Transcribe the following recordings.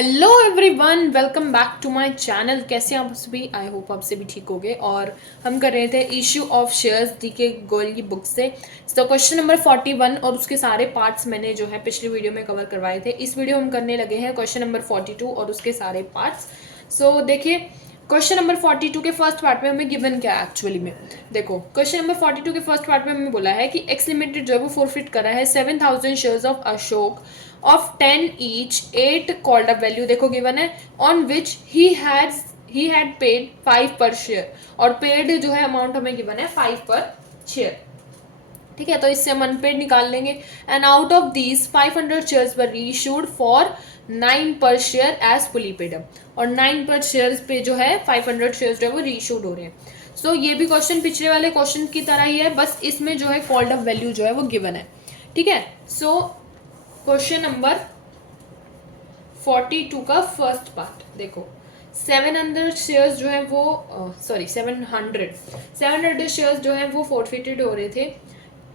Hello everyone, welcome back to my channel. कैसे हैं आप सभी? आई होप आप सभी ठीक होंगे। और हम कर रहे थे इशू ऑफ शेयर्स डी के गोयल की बुक से। तो क्वेश्चन नंबर 41 और उसके सारे पार्ट्स मैंने जो है पिछली वीडियो में कवर करवाए थे। इस वीडियो हम करने लगे हैं क्वेश्चन नंबर 42 और उसके सारे पार्ट्स। सो देखिए, क्वेश्चन नंबर 42 के फर्स्ट पार्ट में हमें गिवन क्या है एक्चुअली में। देखो, क्वेश्चन नंबर 42 के फर्स्ट पार्ट में हमें बोला है कि एक्स लिमिटेड जो है वो फोरफिट कर रहा है 7000 shares of Ashok of 10 each 8 called up value. देखो गिवन है on which he had paid 5 per share, और पेड जो है अमाउंट हमें गिवन है 5 पर शेयर। ठीक है, तो इससे हम अनपेड निकाल लेंगे। And out of these 500 shares were reissued for 9 per share as fully paid up, और 9 पर शेयर पे जो है 500 शेयर्स जो है वो रीइशूड हो रहे हैं। सो ये भी क्वेश्चन पिछले वाले क्वेश्चन की तरह ही है, बस इसमें जो है कॉल्ड अप वैल्यू जो है वो गिवन है। ठीक है, सो क्वेश्चन नंबर 42 का फर्स्ट पार्ट देखो। 700 शेयर्स जो है वो 700 शेयर्स जो है वो फोरफिटेड हो रहे थे।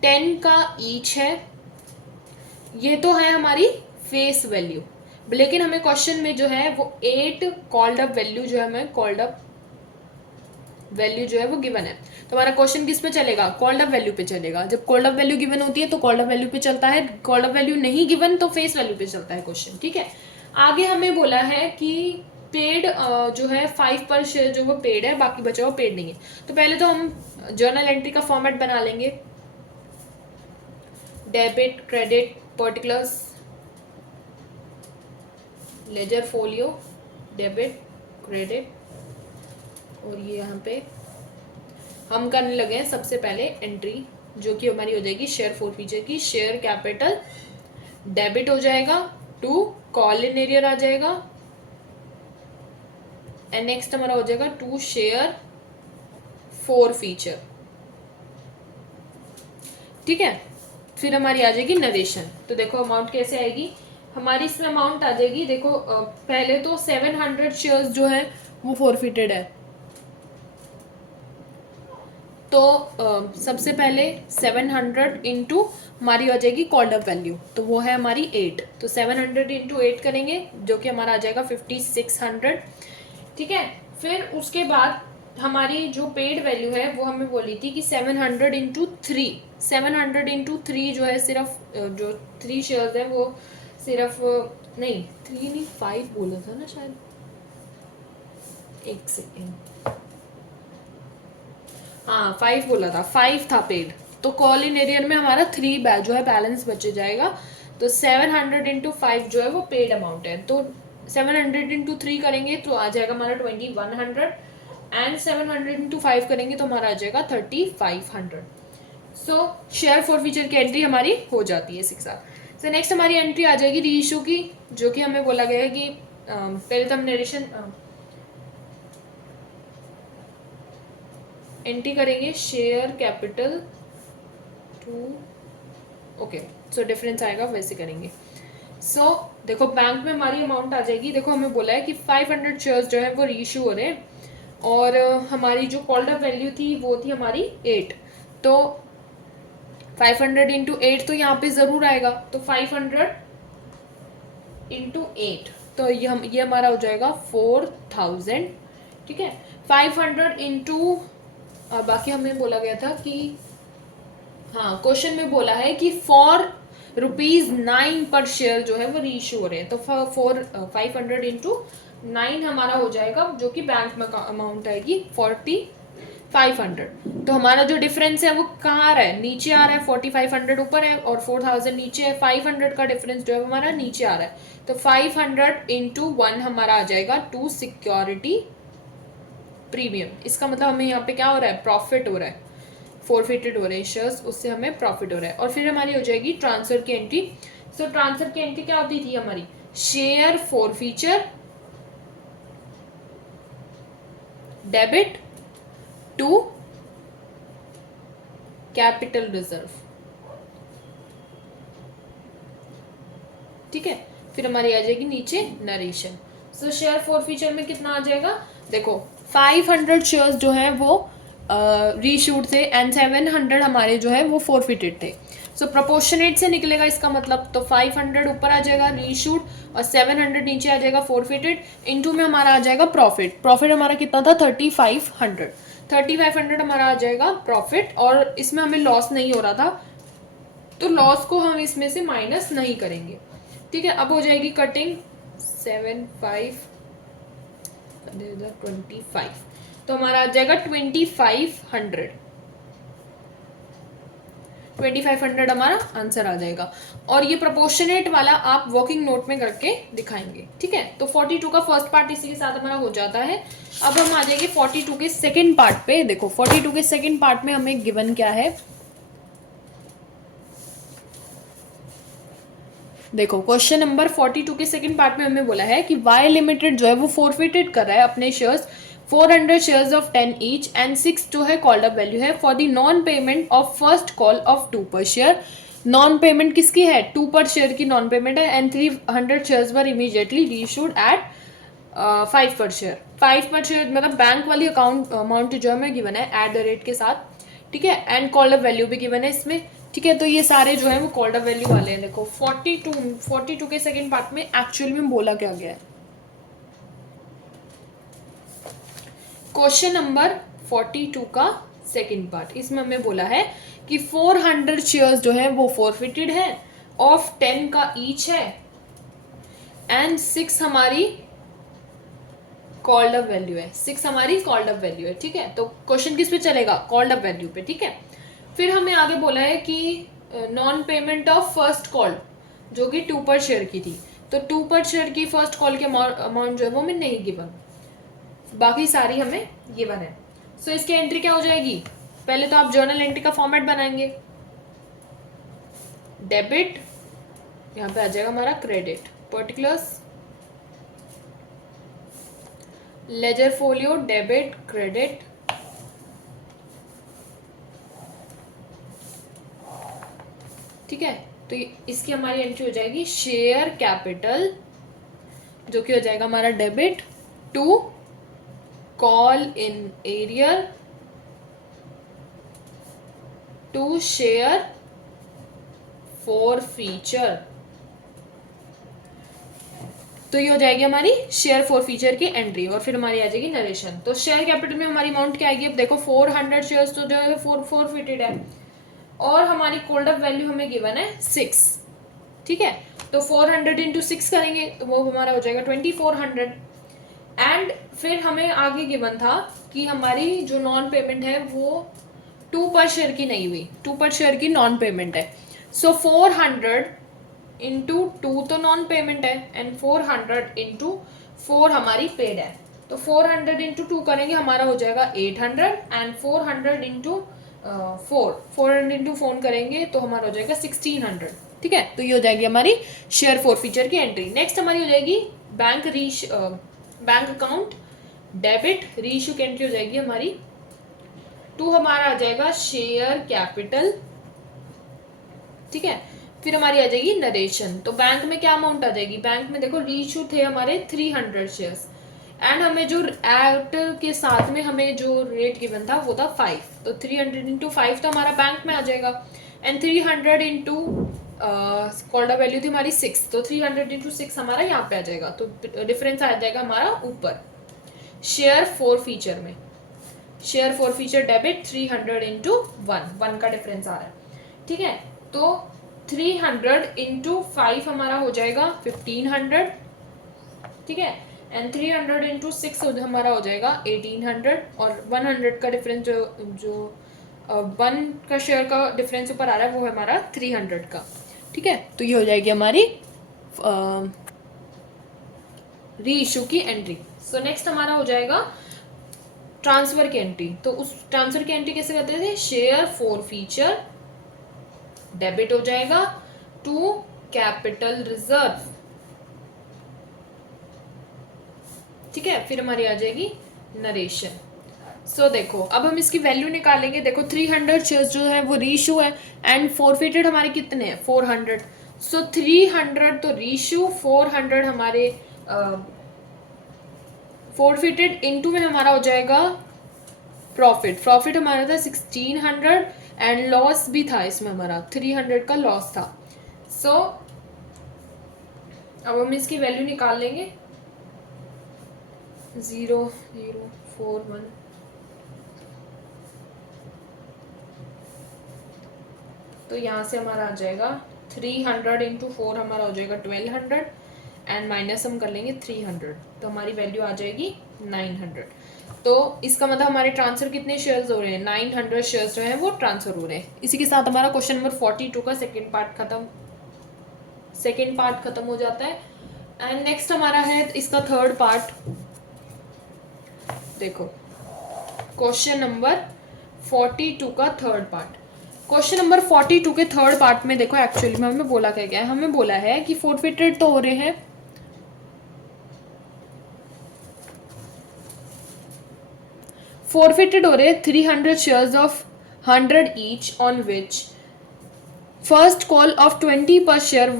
10 का ईच है, ये तो है हमारी फेस वैल्यू, लेकिन हमें क्वेश्चन में जो है वो 8 कॉल्ड अप वैल्यू जो है हमें कॉल्ड अप वैल्यू जो है वो गिवन है। तो हमारा क्वेश्चन किस पे चलेगा? कॉल्ड अप वैल्यू पे चलेगा। जब कॉल्ड अप वैल्यू गिवन होती है तो कॉल्ड अप वैल्यू पे चलता है, कॉल्ड अप वैल्यू नहीं गिवन तो फेस वैल्यू पे चलता है क्वेश्चन। ठीक है, आगे हमें बोला है कि पेड जो है 5 पर शेयर जो वो पेड है, बाकी बचा हुआ पेड नहीं है। तो पहले तो हम जर्नल एंट्री का फॉर्मेट बना लेंगे। Debit, credit, particulars, ledger folio, debit, credit, और ये यहाँ पे हम करने लगे हैं सबसे पहले एंट्री जो कि हमारी हो जाएगी शेयर फोरफीचर की। शेयर कैपिटल डेबिट हो जाएगा, टू कॉल इन एरियर आ जाएगा, एंड नेक्स्ट हमारा हो जाएगा टू शेयर फोरफीचर। ठीक है, फिर हमारी आ जाएगी नरेशन। तो देखो अमाउंट कैसे आएगी हमारी, इसमें अमाउंट आ जाएगी। देखो पहले तो 700 शेयर्स जो है वो फोरफिटेड है, तो सबसे पहले 700 इंटू हमारी आ जाएगी कॉल्ड अप वैल्यू, तो वो है हमारी 8। तो 700 इंटू 8 करेंगे जो कि हमारा आ जाएगा 5600। ठीक है, फिर उसके बाद हमारी जो पेड वैल्यू है वो हमें बोली थी कि 700 इंटू 3। 700 इंटू 3 जो है सिर्फ जो 3 शेयर्स है वो सिर्फ नहीं 3 नहीं 5 बोला था ना शायद, एक सेकेंड, हाँ 5 बोला था, 5 था पेड। तो कॉल इन एरियर में हमारा 3 जो है बैलेंस बच जाएगा। तो 700 इंटू 5 जो है वो पेड अमाउंट है। तो 700 इंटू 3 करेंगे तो आ जाएगा हमारा 2100, एंड 700 इंटू 5 करेंगे तो हमारा आ जाएगा 3500। सो शेयर फॉरफीचर की एंट्री हमारी हो जाती है 6 आर। सो नेक्स्ट हमारी एंट्री आ जाएगी री इशू की, जो कि हमें बोला गया है कि पहले तो हम नरेशन एंट्री करेंगे share capital to, okay so difference आएगा वैसे करेंगे। सो देखो बैंक में हमारी अमाउंट आ जाएगी। देखो हमें बोला है कि 500 शेयर्स जो है वो रीइशू हो रहे हैं, और हमारी जो कॉल्ड अप वैल्यू थी वो थी हमारी 8। तो 500 इंटू 8 तो यहाँ पे ज़रूर आएगा, तो 500 इंटू 8 तो ये हमारा हो जाएगा 4000। ठीक है, 500 इंटू बाकी हमें बोला गया था कि हाँ क्वेश्चन में बोला है कि फॉर ₹9 पर शेयर जो है वो रीइशू हो रहे हैं। तो 500 इंटू 9 हमारा हो जाएगा, जो कि बैंक में अमाउंट आएगी 4500। तो हमारा जो डिफरेंस है वो कहाँ आ रहा है? नीचे आ रहा है। 4500 ऊपर है और 4000 नीचे है। 500 का डिफरेंस जो है हमारा नीचे आ रहा है। तो 500 इंटू 1 हमारा आ जाएगा टू सिक्योरिटी प्रीमियम। इसका मतलब हमें यहाँ पे क्या हो रहा है? प्रॉफिट हो रहा है, फोरफिटेड हो रहे हैं शेयर्स, उससे हमें प्रॉफिट हो रहा है। और फिर हमारी हो जाएगी ट्रांसफर की एंट्री। सो ट्रांसफर की एंट्री क्या होती थी हमारी? Share forfeiture debit to capital reserve. ठीक है, फिर हमारी आ जाएगी नीचे नरेशन। सो शेयर फोरफीचर में कितना आ जाएगा? देखो 500 शेयर्स जो है वो रीशूट थे, एंड 700 हमारे जो है वो फोरफिटेड थे। सो प्रोपोर्शनेट से निकलेगा इसका मतलब, तो 500 ऊपर आ जाएगा रीशूट और 700 नीचे आ जाएगा फोरफिटेड, इनटू में हमारा आ जाएगा प्रॉफिट। प्रॉफिट हमारा कितना था 3500, 3500 हमारा आ जाएगा प्रॉफिट, और इसमें हमें लॉस नहीं हो रहा था तो लॉस को हम इसमें से माइनस नहीं करेंगे। ठीक है, अब हो जाएगी कटिंग 75 25, तो हमारा आ जाएगा 2500, 2500 हमारा आंसर आ जाएगा। और ये प्रोपोर्शनेट वाला आप वर्किंग नोट में करके दिखाएंगे। ठीक है, तो 42 का फर्स्ट पार्ट इसी के साथ हमारा हो जाता है। अब हम आ जाएंगे 42 के सेकंड पार्ट पे। देखो 42 के सेकंड पार्ट में हमें गिवन क्या है, देखो क्वेश्चन नंबर 42 के सेकंड पार्ट में हमें बोला है कि वाई लिमिटेड जो है वो फोरफिटेड कर रहा है अपने shares 400 shares of 10 each and 6 जो है कॉल्ड अप वैल्यू है for the non payment of first call of 2 per share. Non payment किसकी है, 2 पर शेयर की नॉन पेमेंट है, and 300 shares were immediately reissued at 5 per share. 5 per share मतलब bank वाली account amount जो हमें given है एट द रेट के साथ। ठीक है, एंड कॉल्ड अप वैल्यू भी गिवन है इसमें। ठीक है, तो ये सारे जो है वो कॉल्ड अप वैल्यू वाले हैं। देखो 42 के सेकंड पार्ट में एक्चुअल में बोला क्या गया है, क्वेश्चन नंबर 42 का सेकंड पार्ट, इसमें हमें बोला है कि 400 शेयर्स जो है वो फोरफिटेड है ऑफ 10 का ईच है एंड 6 हमारी कॉल्ड अप वैल्यू है, 6 हमारी कॉल्ड अप वैल्यू है। ठीक है, तो क्वेश्चन किस पे चलेगा, कॉल्ड अप वैल्यू पे। ठीक है, फिर हमें आगे बोला है कि non payment of first call जो कि 2 पर शेयर की थी, तो 2 पर शेयर की फर्स्ट कॉल के अमाउंट जो है वो हमें नहीं गिवन, बाकी सारी हमें गिवन है। सो इसकी एंट्री क्या हो जाएगी, पहले तो आप जर्नल एंट्री का फॉर्मेट बनाएंगे, डेबिट, यहाँ पे आ जाएगा हमारा credit, particulars, ledger folio, debit credit, ठीक है। तो इसकी हमारी एंट्री हो जाएगी शेयर कैपिटल जो कि हो जाएगा हमारा debit to call in arrear to share forfeiture, तो ये हो जाएगी हमारी शेयर फॉर फीचर की एंट्री। और फिर हमारी आ जाएगी नरेशन। तो शेयर कैपिटल में हमारी अमाउंट क्या आएगी, अब देखो 400 शेयर्स तो जो है फोरफिटेड है और हमारी कॉल्ड अप वैल्यू हमें गिवन है 6। ठीक है, तो 400 इंटू 6 करेंगे तो वो हमारा हो जाएगा 2400। एंड फिर हमें आगे गिवन था कि हमारी जो नॉन पेमेंट है वो 2 पर शेयर की नहीं हुई, 2 पर शेयर की नॉन पेमेंट है। सो 400 इंटू 2 तो नॉन पेमेंट है एंड 400 इंटू 4 हमारी पेड है। तो 400 इंटू 2 करेंगे हमारा हो जाएगा 800 एंड 400 इंटू 400 इंटू 4 करेंगे तो हमारा हो जाएगा 1600। ठीक है, तो ये हो जाएगी हमारी शेयर फॉर फीचर की एंट्री। नेक्स्ट हमारी हो जाएगी बैंक अकाउंट डेबिट रीइश्यू की एंट्री हो जाएगी हमारी 2, हमारा आ जाएगा शेयर कैपिटल। ठीक है, फिर हमारी आ जाएगी नरेशन। तो बैंक में क्या अमाउंट आ जाएगी, बैंक में देखो रीइश्यू थे हमारे 300 शेयर्स एंड हमें जो एक्ट के साथ में हमें जो रेट गिवन था वो था 5, तो 300 इंटू 5 तो हमारा बैंक में आ जाएगा and 300 into called up value थी हमारी 6, तो 300 इंटू 6 हमारा यहाँ पे आ जाएगा, तो डिफरेंस आ जाएगा हमारा ऊपर शेयर फॉर फीचर में। Share forfeiture debit 300 into 1 का डिफरेंस आ रहा है। ठीक है, तो 300 इंटू 5 हमारा हो जाएगा 1500। ठीक है, एंड 300 इंटू 6 हमारा हो जाएगा 1800 और 100 का डिफरेंस जो 1 का शेयर का डिफरेंस ऊपर आ रहा है वो है हमारा 300 का। ठीक है, तो ये हो जाएगी हमारी री इशू की एंट्री। सो नेक्स्ट हमारा हो जाएगा ट्रांसफर की एंट्री। तो उस ट्रांसफर की एंट्री कैसे करते थे, शेयर फॉर फीचर डेबिट हो जाएगा टू कैपिटल रिजर्व। ठीक है, फिर हमारी आ जाएगी नरेशन। सो देखो अब हम इसकी वैल्यू निकालेंगे। देखो 300 शेयर्स जो है वो रीइशू है एंड फोरफिटेड हमारे कितने हैं 400। सो 300 तो रीइशू, 400 हमारे फोरफिटेड इनटू में हमारा हो जाएगा प्रॉफिट। प्रॉफिट हमारा था 1600 एंड लॉस भी था इसमें हमारा 300 का लॉस था। सो अब हम इसकी वैल्यू निकाल लेंगे 0041, तो यहाँ से हमारा आ जाएगा 300 इंटू 4 हमारा हो जाएगा 1200 एंड माइनस हम कर लेंगे 300, तो हमारी वैल्यू आ जाएगी 900। तो इसका मतलब हमारे ट्रांसफर कितने शेयर्स हो रहे हैं, 900 शेयर्स जो हैं वो ट्रांसफर हो रहे हैं। इसी के साथ हमारा क्वेश्चन नंबर 42 का सेकेंड पार्ट खत्म हो जाता है। एंड नेक्स्ट हमारा है इसका थर्ड पार्ट। देखो क्वेश्चन नंबर 42 का थर्ड पार्ट। क्वेश्चन नंबर 42 के थर्ड पार्ट में देखो एक्चुअली में हमें बोला क्या गया है, हमें बोला है कि फोरफिटेड तो हो रहे हैं, फोरफिटेड हो रहे हैं 300 shares of 100 each on which first call of 20 per share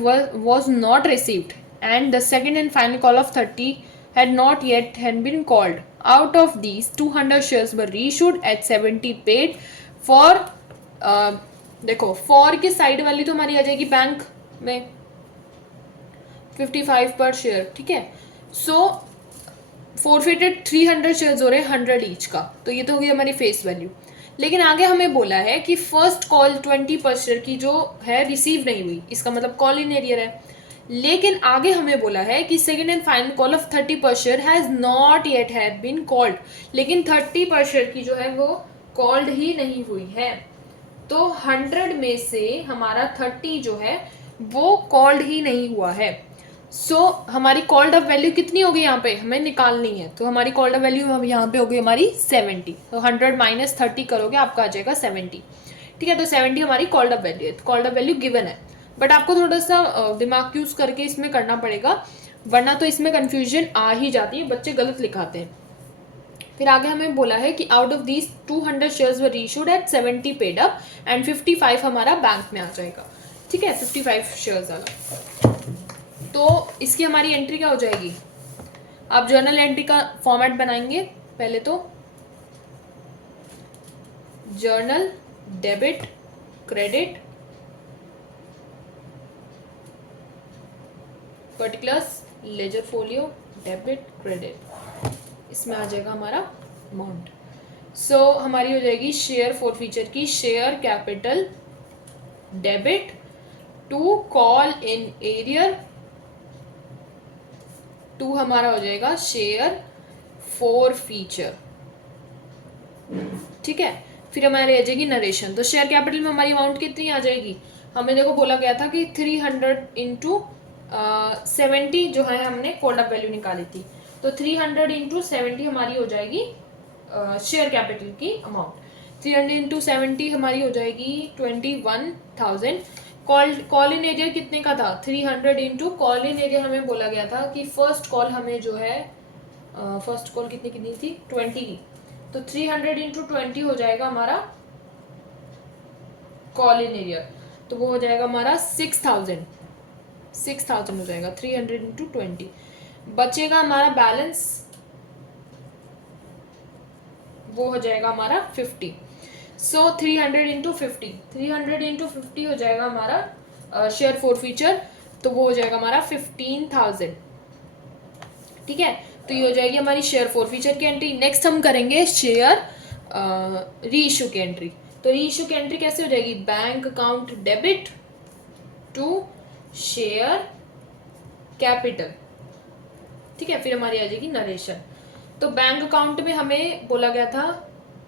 was not received and the second and final call of 30 had not yet had been called. Out of these 200 shares were reissued at 70 paid for देखो for की side वाली तो हमारी आ जाएगी bank में 55 पर share, ठीक है। सो फोरफिटेड 300 शेयर्स हो रहे हैं 100 ईच का, तो ये तो हो गई हमारी फेस वैल्यू। लेकिन आगे हमें बोला है कि फर्स्ट कॉल 20 पर शेयर की जो है रिसीव नहीं हुई, इसका मतलब कॉल इन एरियर है। लेकिन आगे हमें बोला है कि second and final call of 30 per share has not yet had been called, लेकिन 30 पर शेयर की जो है वो कॉल्ड ही नहीं हुई है। तो 100 में से हमारा 30 जो है वो कॉल्ड ही नहीं हुआ है। सो हमारी कॉल्ड अप वैल्यू कितनी होगी यहाँ पे हमें निकालनी है, तो हमारी कॉल्ड अप वैल्यू यहाँ पे होगी हमारी 70। तो 100 माइनस 30 करोगे आपका आ जाएगा 70, ठीक है। तो 70 हमारी कॉल्ड अप वैल्यू है, तो कॉल्ड अप वैल्यू गिवन है, बट आपको थोड़ा सा दिमाग यूज करके इसमें करना पड़ेगा, वरना तो इसमें कन्फ्यूजन आ ही जाती है, बच्चे गलत लिखाते हैं। फिर आगे हमें बोला है कि out of these 200 shares were issued at 70 paid up and 55 हमारा बैंक में आ जाएगा, ठीक है, 55 शेयर्स वाला। तो इसकी हमारी एंट्री क्या हो जाएगी, आप जर्नल एंट्री का फॉर्मेट बनाएंगे। पहले तो journal debit credit particulars ledger folio debit credit, इसमें आ जाएगा हमारा अमाउंट। सो हमारी हो जाएगी शेयर फॉरफीचर की share capital debit to call in arrear, to हमारा हो जाएगा शेयर फॉरफीचर, ठीक है। फिर हमारी आ जाएगी नरेशन। तो शेयर कैपिटल में हमारी अमाउंट कितनी आ जाएगी, हमें देखो बोला गया था कि 300 इंटू 70 जो है हमने कॉल्ड अप वैल्यू निकाली थी, तो 300 इंटू 70 हमारी हो जाएगी शेयर कैपिटल की अमाउंट। 300 इंटू 70 हमारी हो जाएगी 21,000। कॉल इन एरिया कितने का था, 300 इंटू कॉल इन एरिया हमें बोला गया था कि फर्स्ट कॉल हमें जो है फर्स्ट कॉल कितनी थी 20 की, तो 300 इंटू 20 हो जाएगा हमारा कॉल इन एरिया, तो वो हो जाएगा हमारा 6,000 हो जाएगा 300 इंटू 20। बचेगा हमारा बैलेंस, वो हो जाएगा हमारा 50। सो 300 इंटू 50, 300 इंटू 50 हो जाएगा हमारा शेयर फॉरफीचर, तो वो हो जाएगा हमारा 15,000, ठीक है। तो ये हो जाएगी हमारी शेयर फॉरफीचर की एंट्री। नेक्स्ट हम करेंगे शेयर री इशू की एंट्री। तो री इशू की एंट्री कैसे हो जाएगी, bank account debit to share capital, ठीक है। फिर हमारी आ जाएगी नरेशन। तो बैंक अकाउंट में हमें बोला गया था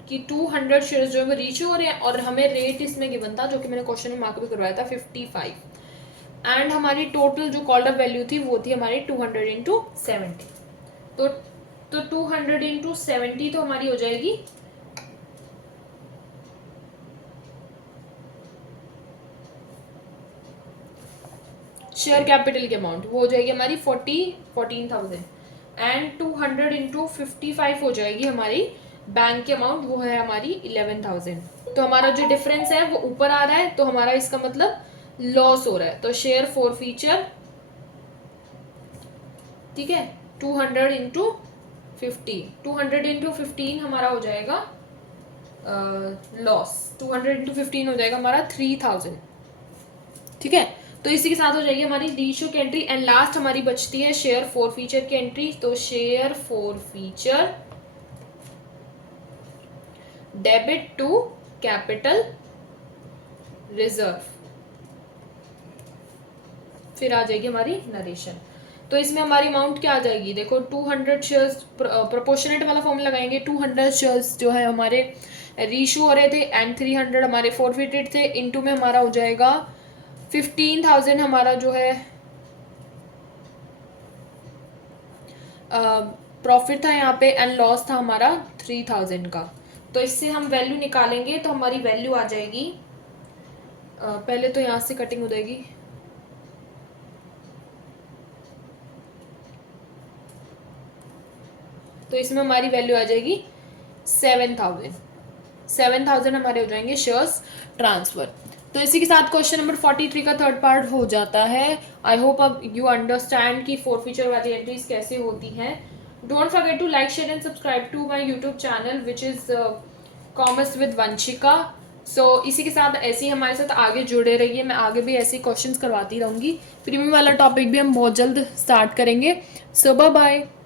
कि 200 शेयर्स जो है वो रीच हो रहे हैं और हमें रेट इसमें गिवन था जो कि मैंने क्वेश्चन में मार्क भी करवाया था 55, एंड हमारी टोटल जो कॉल्ड अप वैल्यू थी वो थी हमारी 200 इंटू 70। तो 200 इंटू 70 तो हमारी हो जाएगी शेयर कैपिटल की अमाउंट, वो हो जाएगी हमारी 14,000 एंड 200 इंटू 55 हो जाएगी हमारी बैंक की अमाउंट, वो है हमारी 11,000। तो हमारा जो डिफरेंस है वो ऊपर आ रहा है, तो हमारा इसका मतलब लॉस हो रहा है। तो शेयर फॉरफीचर, ठीक है, 200 इंटू 50, 200 इंटू 15 हमारा हो जाएगा लॉस, 200 इंटू 15 हो जाएगा हमारा 3,000, ठीक है। तो इसी के साथ हो जाएगी हमारी रीशो की एंट्री। एंड लास्ट हमारी बचती है शेयर फॉर फीचर की एंट्री। तो share forfeiture debit to capital reserve, फिर आ जाएगी हमारी नरेशन। तो इसमें हमारी अमाउंट क्या आ जाएगी, देखो 200 शेयर्स, प्रोपोर्शनेट वाला फॉर्म लगाएंगे। 200 शेयर्स जो है हमारे रीशू हो रहे थे एंड 300 हमारे फॉरफिटेड थे, इनटू में हमारा हो जाएगा 15,000 हमारा जो है प्रॉफिट था यहाँ पे एंड लॉस था हमारा 3,000 का। तो इससे हम वैल्यू निकालेंगे तो हमारी वैल्यू आ जाएगी, पहले तो यहाँ से कटिंग हो जाएगी, तो इसमें हमारी वैल्यू आ जाएगी 7,000 हमारे हो जाएंगे शेयर्स ट्रांसफर। तो इसी के साथ क्वेश्चन नंबर 43 का थर्ड पार्ट हो जाता है। आई होप अब यू अंडरस्टैंड कि फोर फीचर वाली एंट्रीज कैसे होती हैं। Don't forget to like share and subscribe to my YouTube channel which is commerce with Vanshika. So इसी के साथ ऐसे ही हमारे साथ आगे जुड़े रहिए, मैं आगे भी ऐसे क्वेश्चंस करवाती रहूँगी। प्रीमियम वाला टॉपिक भी हम बहुत जल्द स्टार्ट करेंगे। सो बाय बाय।